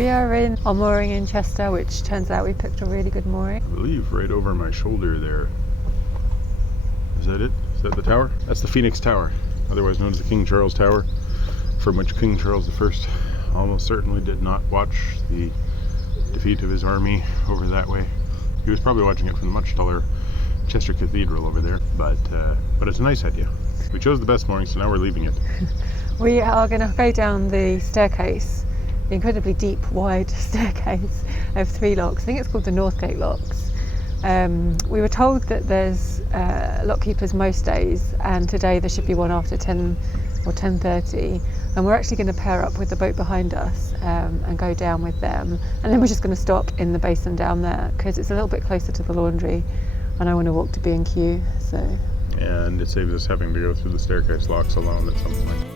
We are in our mooring in Chester, which turns out we picked a really good mooring. I believe right over my shoulder there. Is that it? Is that the tower? That's the Phoenix Tower, otherwise known as the King Charles Tower, from which King Charles I almost certainly did not watch the defeat of his army over that way. He was probably watching it from the much taller Chester Cathedral over there, but it's a nice idea. We chose the best mooring, so now we're leaving it. We are going to go down the staircase, the incredibly deep, wide staircase of 3 locks. I think it's called the Nortgate Locks. We were told that there's lock keepers most days, and today there should be one after 10 or 10:30. And we're actually going to pair up with the boat behind us and go down with them. And then we're just going to stop in the basin down there because it's a little bit closer to the laundry, and I want to walk to B&Q. So. And it saves us having to go through the staircase locks alone at some point.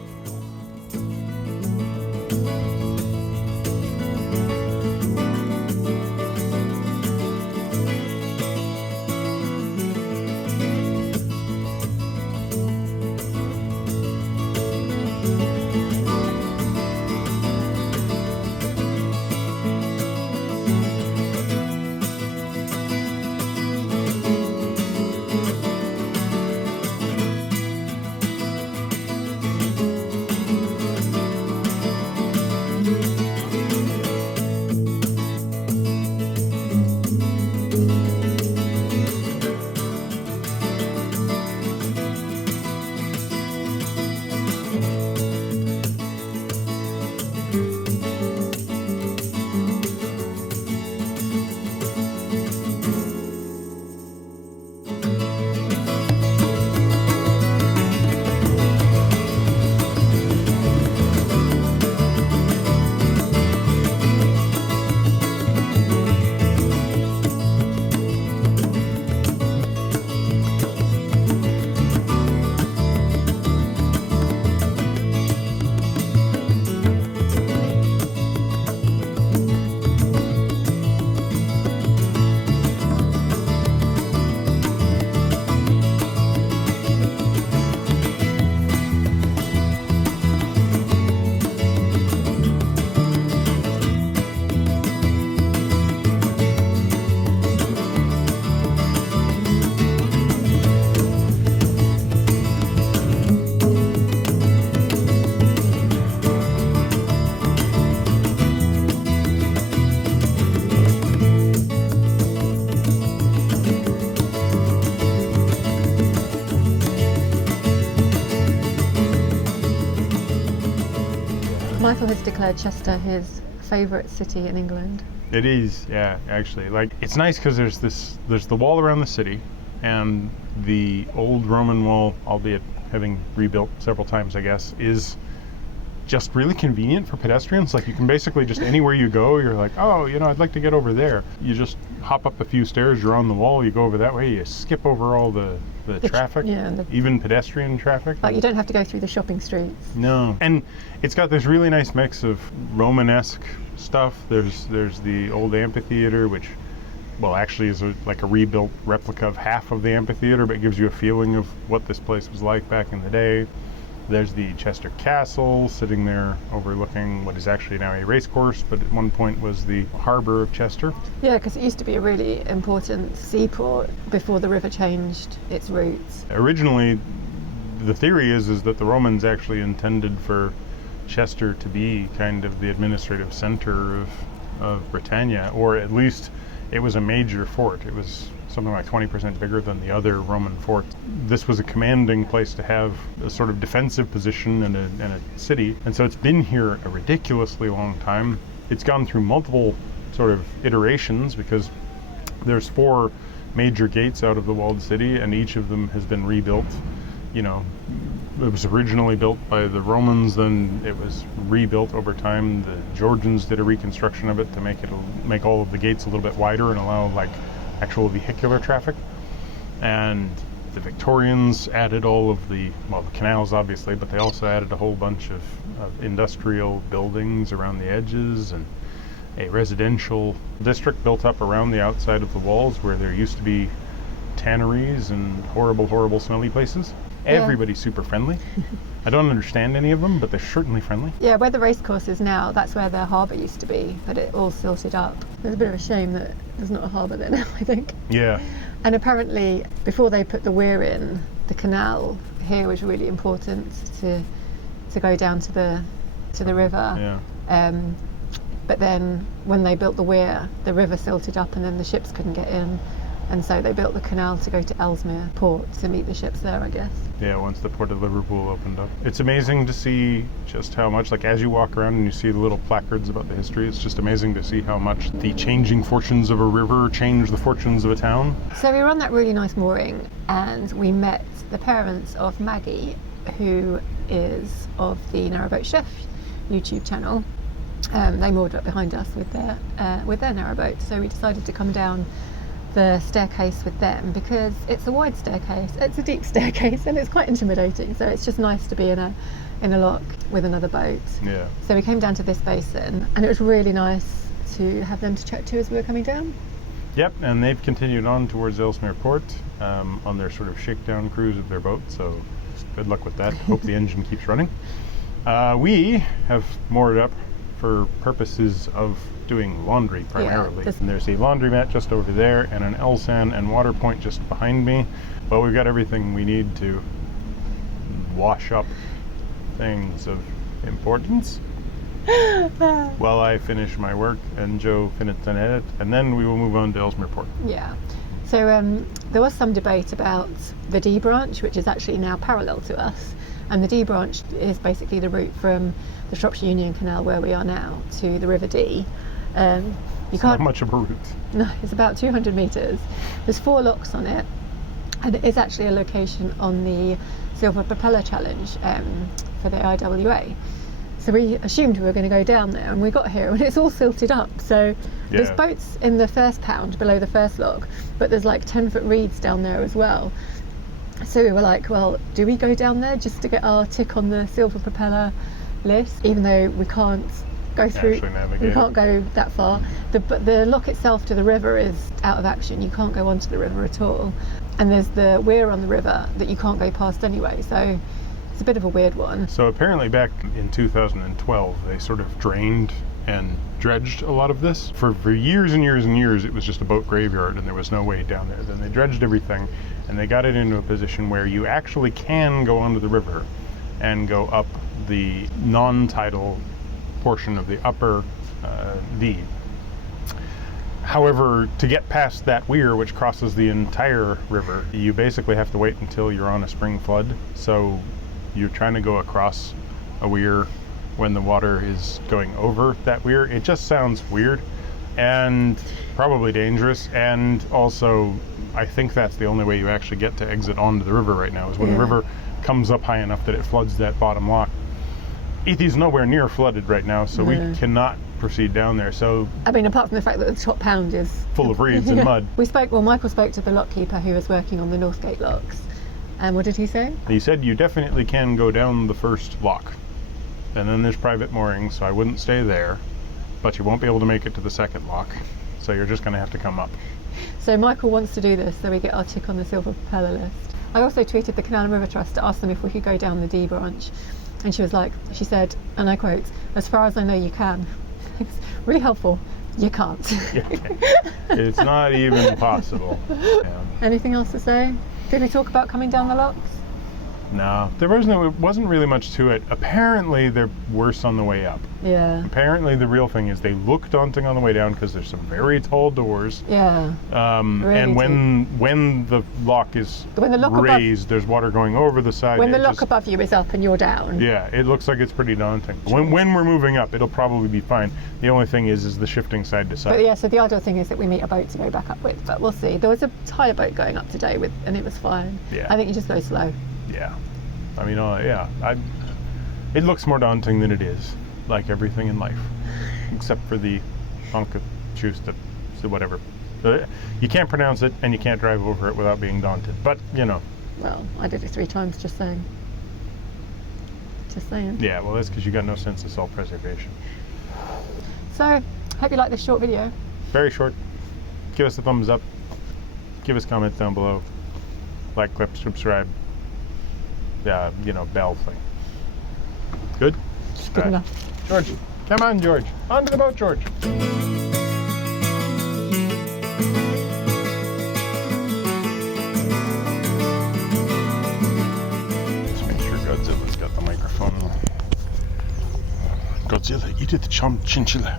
Michael has declared Chester his favourite city in England. It is, yeah, actually. Like, it's nice because there's the wall around the city, and the old Roman wall, albeit having rebuilt several times, I guess, is just really convenient for pedestrians. Like, you can basically just anywhere you go, you're like, oh, I'd like to get over there. You just hop up a few stairs, you're on the wall, you go over that way, you skip over all the traffic, even pedestrian traffic. Like, you don't have to go through the shopping streets. No. And it's got this really nice mix of Romanesque stuff. There's the old amphitheater, which, well, actually is like a rebuilt replica of half of the amphitheater, but gives you a feeling of what this place was like back in the day. There's the Chester Castle sitting there overlooking what is actually now a racecourse, but at one point was the harbour of Chester. Yeah, because it used to be a really important seaport before the river changed its routes. Originally, the theory is that the Romans actually intended for Chester to be kind of the administrative centre of Britannia, or at least it was a major fort. It was something like 20% bigger than the other Roman forts. This was a commanding place to have a sort of defensive position in a city, and so it's been here a ridiculously long time. It's gone through multiple sort of iterations because there's 4 major gates out of the walled city, and each of them has been rebuilt. It was originally built by the Romans, then it was rebuilt over time. The Georgians did a reconstruction of it to make all of the gates a little bit wider and allow like actual vehicular traffic. And the Victorians added all of the canals obviously, but they also added a whole bunch of industrial buildings around the edges, and a residential district built up around the outside of the walls where there used to be tanneries and horrible, horrible smelly places. Yeah. Everybody's super friendly. I don't understand any of them, but they're certainly friendly. Yeah, where the racecourse is now, that's where the harbour used to be, but it all silted up. It's a bit of a shame that there's not a harbour there now, I think. Yeah. And apparently, before they put the weir in, the canal here was really important to go down to the river. Yeah. But then when they built the weir, the river silted up and then the ships couldn't get in. And so they built the canal to go to Ellesmere port to meet the ships there, I guess. Yeah, once the port of Liverpool opened up. It's amazing to see just how much, like as you walk around and you see the little placards about the history, it's just amazing to see how much the changing fortunes of a river change the fortunes of a town. So we were on that really nice mooring and we met the parents of Maggie, who is of the Narrowboat Chef YouTube channel. They moored up behind us with their narrowboat, so we decided to come down the staircase with them because it's a wide staircase, it's a deep staircase, and it's quite intimidating. So it's just nice to be in a lock with another boat. Yeah. So we came down to this basin, and it was really nice to have them to chat to as we were coming down. Yep, and they've continued on towards Ellesmere Port on their sort of shakedown cruise of their boat. So good luck with that. Hope the engine keeps running. We have moored up for purposes of doing laundry primarily. Yeah, and there's a laundromat just over there and an Elsan and water point just behind me. But we've got everything we need to wash up things of importance while I finish my work and Joe finishes an edit, and then we will move on to Ellesmere Port. Yeah. So there was some debate about the Dee Branch, which is actually now parallel to us. And the Dee Branch is basically the route from the Shropshire Union Canal, where we are now, to the River Dee. It's not much of a route. No, it's about 200 metres. There's 4 locks on it, and it is actually a location on the Silver Propeller Challenge for the IWA. So we assumed we were going to go down there, and we got here and it's all silted up. So there's boats in the first pound below the first lock, but there's like 10-foot reeds down there as well. So we were like, well, do we go down there just to get our tick on the Silver Propeller list, even though we can't go through, we can't go that far. The lock itself to the river is out of action. You can't go onto the river at all. And there's the weir on the river that you can't go past anyway. So it's a bit of a weird one. So apparently back in 2012, they sort of drained and dredged a lot of this. For years and years and years, it was just a boat graveyard and there was no way down there. Then they dredged everything and they got it into a position where you actually can go onto the river and go up the non-tidal portion of the upper Dee. However, to get past that weir, which crosses the entire river, you basically have to wait until you're on a spring flood. So you're trying to go across a weir when the water is going over that weir. It just sounds weird and probably dangerous. And also, I think that's the only way you actually get to exit onto the river right now, is when the river comes up high enough that it floods that bottom lock. Ethee's nowhere near flooded right now, so we cannot proceed down there. So I mean, apart from the fact that the top pound is full of reeds and mud. Michael spoke to the lockkeeper who was working on the Northgate Locks. And what did he say? He said you definitely can go down the first lock. And then there's private moorings, so I wouldn't stay there. But you won't be able to make it to the second lock. So you're just going to have to come up. So Michael wants to do this so we get our tick on the Silver Propeller list. I also tweeted the Canal and River Trust to ask them if we could go down the Dee Branch. And she said, and I quote, "As far as I know, you can." It's really helpful. You can't. It's not even possible. Yeah. Anything else to say? Did we talk about coming down the locks? No, it wasn't really much to it. Apparently, they're worse on the way up. Yeah. Apparently, the real thing is they look daunting on the way down because there's some very tall doors. Yeah. Really and when the lock is raised, there's water going over the side. When the lock above you is up and you're down. Yeah, it looks like it's pretty daunting. When we're moving up, it'll probably be fine. The only thing is the shifting side to side. But yeah, so the ideal thing is that we meet a boat to go back up with. But we'll see. There was a higher boat going up today and it was fine. Yeah. I think you just go slow. Yeah. I mean, it looks more daunting than it is, like everything in life, except for the whatever. You can't pronounce it, and you can't drive over it without being daunted. But, you know. Well, I did it 3 times, just saying. Just saying. Yeah, well, that's because you got no sense of self-preservation. So, hope you like this short video. Very short. Give us a thumbs up. Give us comments down below. Like, click, subscribe. Bell thing. Good? It's good Right. enough. George, come on, George. Onto the boat, George. Let's make sure Godzilla's got the microphone. Godzilla, eat the chinchilla.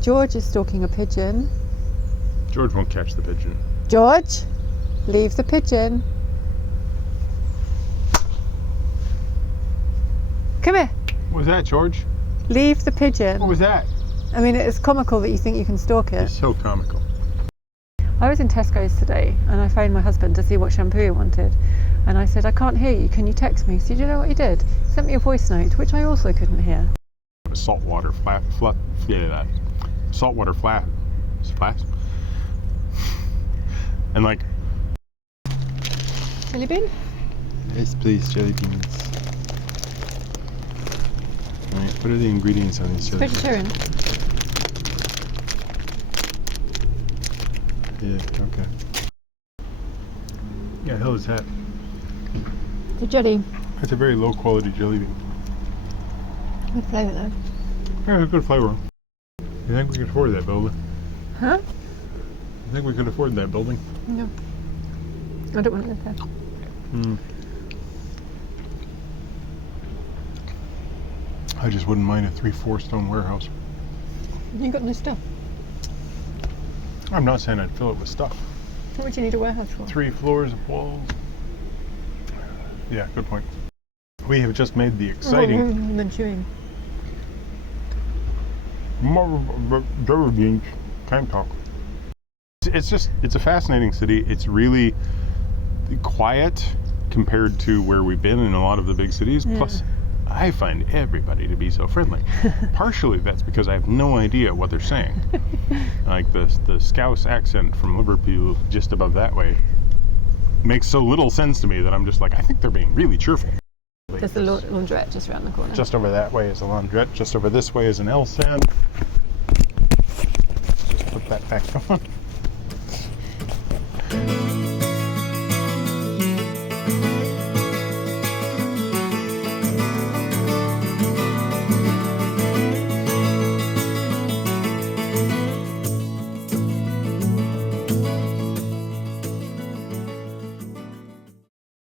George is stalking a pigeon. George won't catch the pigeon. George, leave the pigeon. Come here. What was that, George? Leave the pigeon. What was that? I mean, it's comical that you think you can stalk it. It's so comical. I was in Tesco's today and I phoned my husband to see what shampoo he wanted. And I said, I can't hear you. Can you text me? So, do you know what he did? He sent me a voice note, which I also couldn't hear. Saltwater saltwater flask. And like, Jelly bean? yes, please, jelly beans. Alright, what are the ingredients on these jelly beans? Vegetarian. Yeah, okay. Yeah, hell is that? The jelly. That's a very low quality jelly bean. Good flavour though. Yeah, it's good flavor. You think we could afford that building? Huh? You think we could afford that building? No. I don't want to live there. I just wouldn't mind a 3-4 stone warehouse. You got no stuff. I'm not saying I'd fill it with stuff. What would you need a warehouse for? 3 floors of walls. Yeah, good point. We have just made the exciting Manchurian. jelly beans. Can't talk. It's a fascinating city. It's really quiet compared to where we've been in a lot of the big cities. Yeah. Plus, I find everybody to be so friendly. Partially that's because I have no idea what they're saying. Like the Scouse accent from Liverpool just above that way makes so little sense to me that I'm just like, I think they're being really cheerful. There's the laundrette just around the corner. Just over that way is a laundrette. Just over this way is an L-stand. Just put that back on.